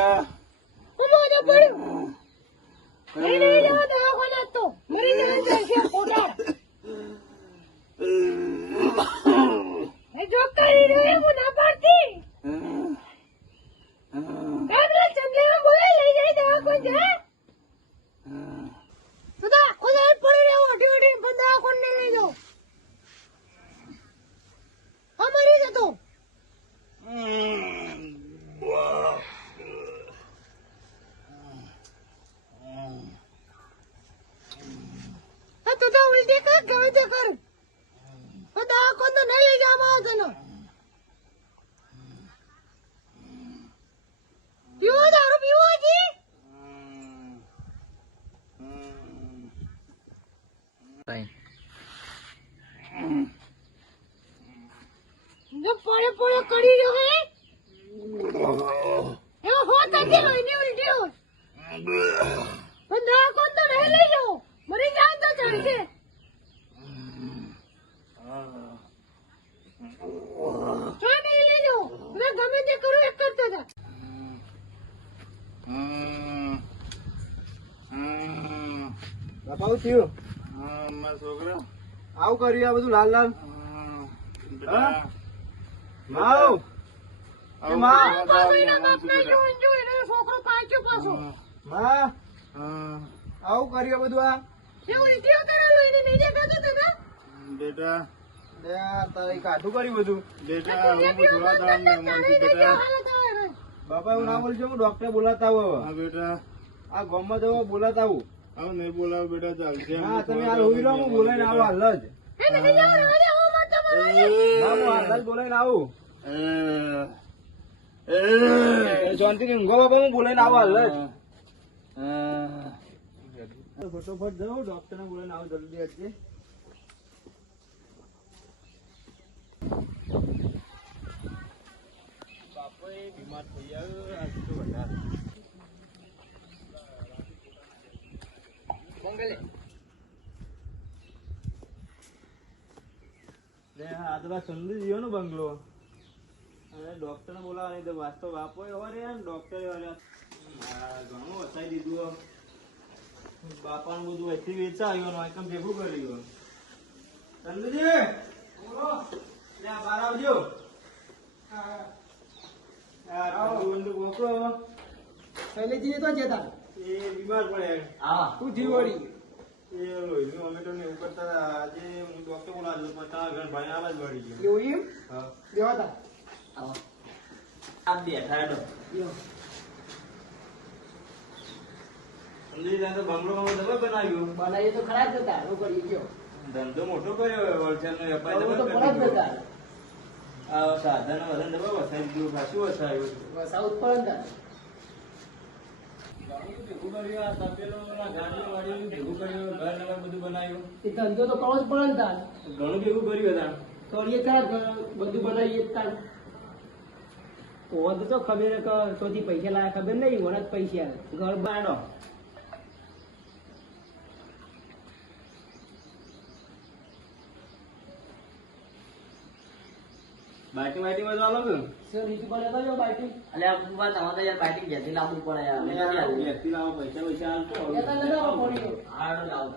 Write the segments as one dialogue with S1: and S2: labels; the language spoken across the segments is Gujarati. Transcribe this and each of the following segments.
S1: છોકરા
S2: પડ્યું મરી જાય છે ખોટા એ જો કરી રહ્યો હું ના પાડતી કાબલા ચંદ્રમાં બોલે લઈ જાય દવાખાને જા તો તો આખો દાડો પડી રહ્યો ઓઢી ઓઢી પણ દવાખાને નહીં લઈ જાઓ આ મરી જતો આ તો તો ઉલટી કર ગમે તે કર તો દારૂ પીવો હજી જો પડે પડે કરી રહ્યો હે એવો હો તાતી લોહીની ઉલટી હોય પણ દવાખાને તો નહીં લઈ જાઓ મરી જાય તો ચાલશે ચા નહીં લઈ જાઓ મેં ગમે તે કરું એક કરતો હતા
S3: આવું થયું?
S1: છોકરા.
S3: આવું કર્યું આ બધું લાલ લાલ?
S1: હા?
S3: માવ આવું? કર્યું બધું આ?
S1: બેટા.
S3: લે આ તારી કાઠું કર્યું બધું.
S1: બેટા હું થોડા બેટા.
S3: બાપા એવું ના બોલજો હું ડોક્ટર બોલાતા આવું
S1: બેટા.
S3: આ ગામમાં જવા બોલાતા આવું.
S1: આવ નહીં બોલાવ બેટા ચાલશે
S3: હા તમે આ હોઈ રહો હું બોલાઈને આવો હાલ જ. ના હું હાલ જ. બોલાઈને આવું. એ શાંતિથી ઊંઘો બાપા હું બોલાઈને આવો હાલ જ. ફટોફટ જાઉં ડોક્ટરને બોલાઈને આવું જલ્દી આજે બાપો એ બીમાર થઈ ગયો આજ તો વધારે. આ તો ને બંગલો. અરે ડોક્ટર ને તો વાસ્તો બાપો એવો રે ડોક્ટર ઘણું વસાઈ દીધું હો. બાપાનું બધું અહીંથી વેચાયું ને એકમ ભેગું કર્યું ચંદુજી બોલો. લે આવજો. આ ચંદુ બંદુ
S2: પહેલેથી તો જતા.
S3: એ બીમાર પડે
S2: હા. તું જીવડી
S3: એ લોહીનું અમે તો એવું કરતા આજે હું ડોક્ટર બોલાવ્યો પણ તારા ઘર ભાઈ આવા જ વળી ગયો.
S2: એવું એમ?
S3: હા.
S2: દેવાતા?
S3: આ બેઠા હેડો તો. બંગલો બંગલો ડબલ બનાવ્યો.
S2: તો ખરા જ હતા ગયો
S3: ધંધો મોટો કર્યો હોલસેલનો વેપાર
S2: તો હતા.
S3: આ સાધન વધારે વસાવી દીધું ખાસું વસાવ્યું
S2: સાઉથ પણ ધંધો તો કરવો જ પડે ને તાર.
S3: ઘણું ભેગું કર્યું હતા.
S2: કરીએ બધું બનાવીએ તાર. તો તો ખબર કે ચોથી પૈસા લાયા ખબર નહીં વરસ પૈસા. ઘર બાડો
S3: બાકી બાકી બધું આલો કે
S2: સર નીચે પડે તો બાઈક
S4: અલ્યા બુવા તમારે તો યાર બાઇટિંગ ઘેરથી લાવવું પડે યાર.
S3: વ્યક્તિ લાવો પૈસા પૈસા
S2: લેતા લેતા આવો પડી
S4: હારું લાવો.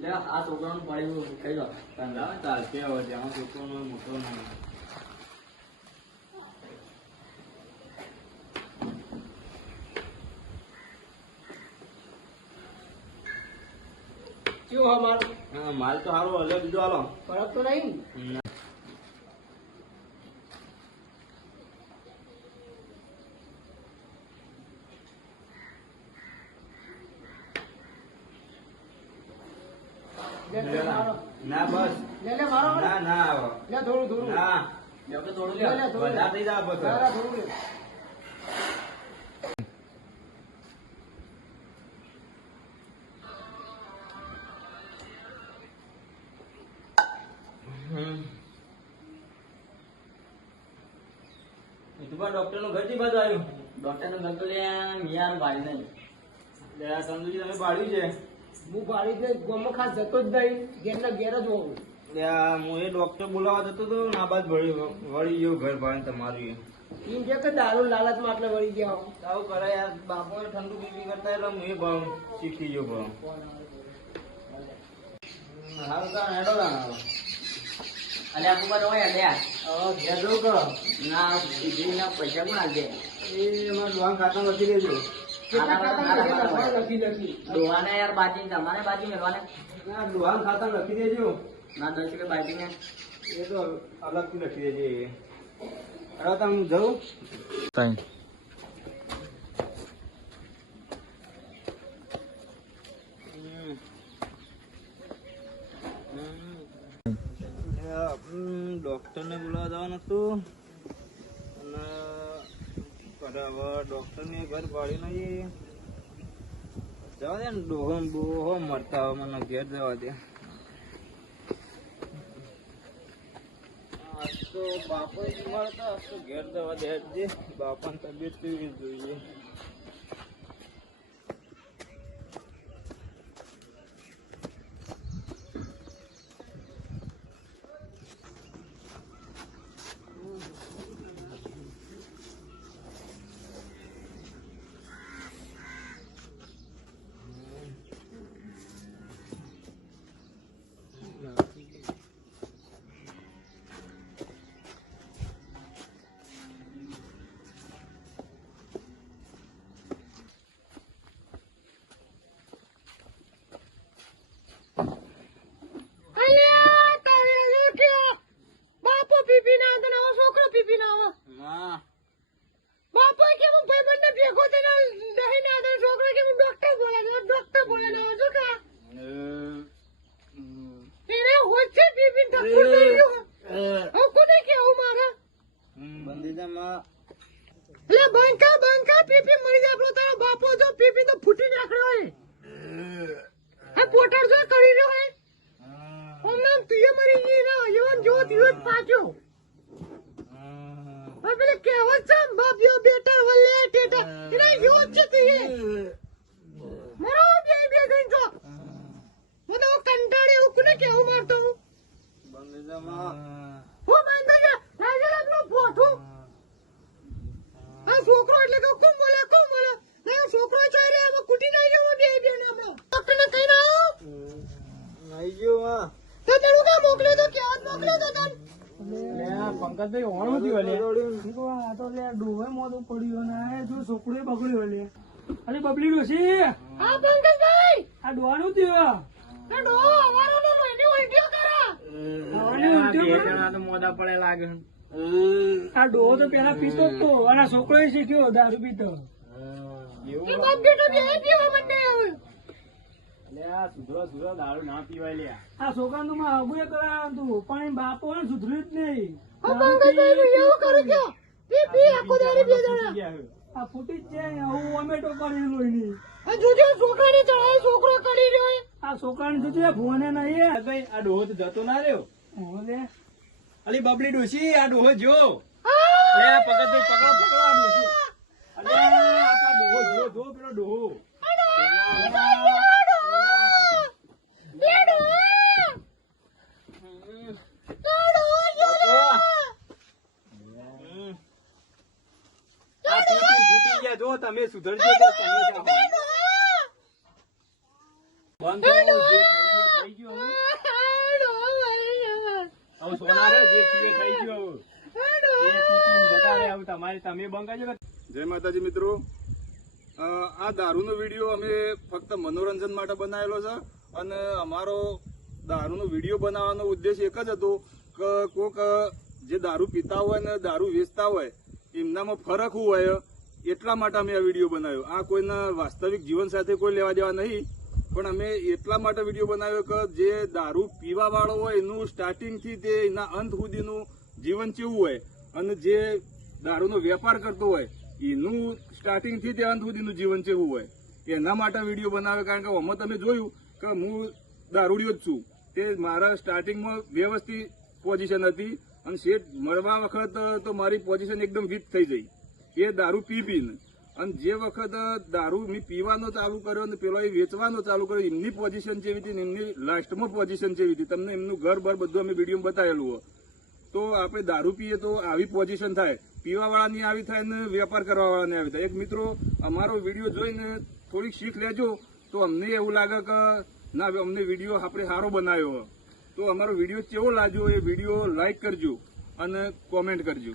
S4: લે આ છોકરાનું પડ્યું કહી દો
S3: ધંધા ચાલશે હવે જ્યાં છોકરો મોટો નહીં
S2: શું હા મારું
S3: હા માલ તો સારો હલે બીજો હાલો.
S2: ફરક તો નહીં?
S3: ના બસ.
S2: લે લે મારો
S3: ના ના આવો.
S2: લે થોડું થોડું
S3: ના.
S2: લે લે.
S4: લે
S3: વધારે થઈ.
S2: ના, ના, થોડું લે.
S3: ડોક્ટરનું ઘરથી બાજુ આવ્યું.
S4: ડોક્ટરનું ગંગુ લે મિયાનું ભાડી નહીં.
S3: લે આ સંજુજી તમે પાડ્યું છે?
S2: હું દે ગોમાં ખાસ જતો જ નહીં ઘેરના ઘેર જ હોઉં.
S3: હું એ ડોક્ટર બોલાવવા જતો તો ના બાદ વળી વળી ગયો ઘર ભાઈ તમારું
S2: એમ કે કે દારૂ લાલચમાં આટલે વળી ગયા હો.
S3: આવું કરે યાર બાપો ઠંડુ પીપી કરતા એટલે હું એ ભાવ શીખી ગયો ભાવ હારું કાં હેડો કાં હવે.
S4: અને આ હોય અલ્યા.
S3: હવે ઘેર કરો
S4: ના વીજળીના પૈસા પણ આપજે
S3: એ અમારે દુકાન ખાતા નથી દેજો.
S4: યાર બાજી તમારે બાજી મેળવાને?
S3: ના ખાતા લખી દેજો.
S4: ના દસ રૂપિયા બાજી ને
S3: એ તો અલગથી લખી દેજે હવે તમે જવું ડોક્ટર ને બોલાવવા જવાનું હતું. હવે ડોક્ટર ને ઘર ભાડી નહીં. જવા દે ને, ડોહો ને મરતા મને ઘેર જવા દે. તો બાપો બીમાર હતા આજ તો ઘેર જવા દે બાપાની તબિયત કેવી જોઈએ
S2: અલ્યા, તારે શું કયો? બાપો પીપી ના આવે ને આવો છોકરો પીપી ના આવે
S3: ના
S2: બાપો કે હું ભાઈબંધને ભેગો થઈને દહીં ના દે છોકરો કે હું ડોક્ટર બોલાવ્યો ડોક્ટર બોલાવ્યો શું કા એને હોશે પીપી ધક્કું થઈ ગયું હવે કોને કેવું મારે
S3: બંદીજામાં
S2: એટલે બંકા બંકા પીપી મરી જાય. આપણો તારો બાપો જો પીપી તો ફૂટી નાખ્યો હોય. આ પોટર જો કરી રહ્યો હોય ઓમનામ તુએ મરી ગઈ ના એવન જો દિવસ પાછો હવે પેલી કહેવત છે ને, બાપ્યો બેટા વલે ટેટા એના જેવો જ છે તુએ મરો બે બે થઈને જો મને હું કંટાળે એવું કોને કેવું મારતો હું
S3: બંદીજામાં
S2: હું બાંધે છે રાજેલાલનો ફોટો આ છોકરો એટલે કે કોણ બોલે કોણ બોલે ના છોકરો ચાલે એમાં કુટી નાઈ ગયો બે બે ને હમણાં ડોક્ટરને કઈ ના આવ્યો
S3: આવી ગયો હા
S2: તો તેનું કામ મોકલ્યો તો કેવત મોકલ્યો તો તન
S3: પંકજભાઈ ઓણ નથી
S5: આ તો લે ડોહે મોઢું પડ્યું ને જો છોકરો બગડ્યો લે અરે બબલી ડોશી.
S2: હા પંકજભાઈ
S5: આ ડોહાનું થયું
S2: આ. ડો અમારો નો લોહીની ઉલટીઓ કરે.
S5: ખાવાની ઉલટીઓ કરે.
S3: મોડા પડે લાગે.
S5: આ ડોહો તો પેલા પીતો તો. અને આ છોકરો શીખ્યો દારૂ પીતો.
S2: કે બાપ તો બે પીવા મંડે હવે
S5: આ છોકરાનું માં આગુએ કરાવ્યું તું પણ બાપો ને સુધર્યું જ નહીં.
S2: આ પંકજભાઈ નું એવું કરું કે પી પી આખો દાડી બે જણા.
S5: આ ફૂટી જ હું આવું ઓમેટો કરી લોહીની
S2: આ જોજો છોકરાને ચડાય છોકરો કરી રહ્યો.
S5: આ છોકરાને જોજો ભુવાને નહીં
S3: આ ડોહો તો જતો ના રહ્યો.
S5: લે
S3: અલી બબલી ડોશી આ ડોહો જો.
S2: આ!
S3: પકડ પકડો પકડો આ ડોશી. અલે આ ડોહો જો જો પેલો ડોહો આ ફૂટી ફૂટી સુધરજો તો તમે બંધ થઈ ગયો હવે. સોના રે જે થઈ ગયો હવે. તમારે તમે બંગાજો
S1: જય માતાજી મિત્રો. આ દારૂનો વીડિયો અમે ફક્ત મનોરંજન માટે બનાવેલો છે અને અમારો દારૂનો વીડિયો બનાવવાનો ઉદ્દેશ એક જ હતો કે કોક જે દારૂ પીતા હોય ને દારૂ વેચતા હોય એમનામાં ફરક હોય? એટલા માટે અમે આ વીડિયો બનાવ્યો. આ કોઈના વાસ્તવિક જીવન સાથે કોઈ લેવા દેવા નહીં, પણ અમે એટલા માટે વીડિયો બનાવ્યો કે જે દારૂ પીવા વાળો હોય, એનું સ્ટાર્ટિંગથી તે એના અંત સુધીનું જીવન કેવું હોય અને જે દારૂનો વેપાર કરતો હોય, એનું સ્ટાર્ટિંગથી તે અંત સુધીનું જીવન કેવું હોય. એના માટે વીડિયો બનાવે કારણ કે આમાં તમે જોયું કે હું દારૂડિયો જ છું. તે મારા સ્ટાર્ટિંગમાં વ્યવસ્થિત પોઝિશન હતી અને શેઠ મળવા વખત તો મારી પોઝિશન એકદમ વીક થઈ ગઈ. એ દારૂ પી પીને અને જે વખત દારૂ મેં પીવાનો ચાલુ કર્યો અને પેલો એ વેચવાનો ચાલુ કર્યો, એમની પોઝિશન જેવી હતી એમની લાસ્ટમાં પોઝિશન જેવી હતી. તમને એમનું ઘર બર બધું અમે વીડિયો બતાવેલું હોય. તો આપણે દારૂ પીએ તો આવી પોઝિશન થાય. પીવાવાળાની આવી થાય ને વેપાર કરવાવાળાની આવી થાય. એક મિત્રો અમારો વીડિયો જોઈને થોડીક શીખ લેજો, તો અમને એવું લાગે કે, ના અમને વીડિયો આપણે સારો બનાવ્યો. તો અમારો વીડિયો કેવો લાગ્યો એ વીડિયો લાઈક કરજો અને કોમેન્ટ કરજો.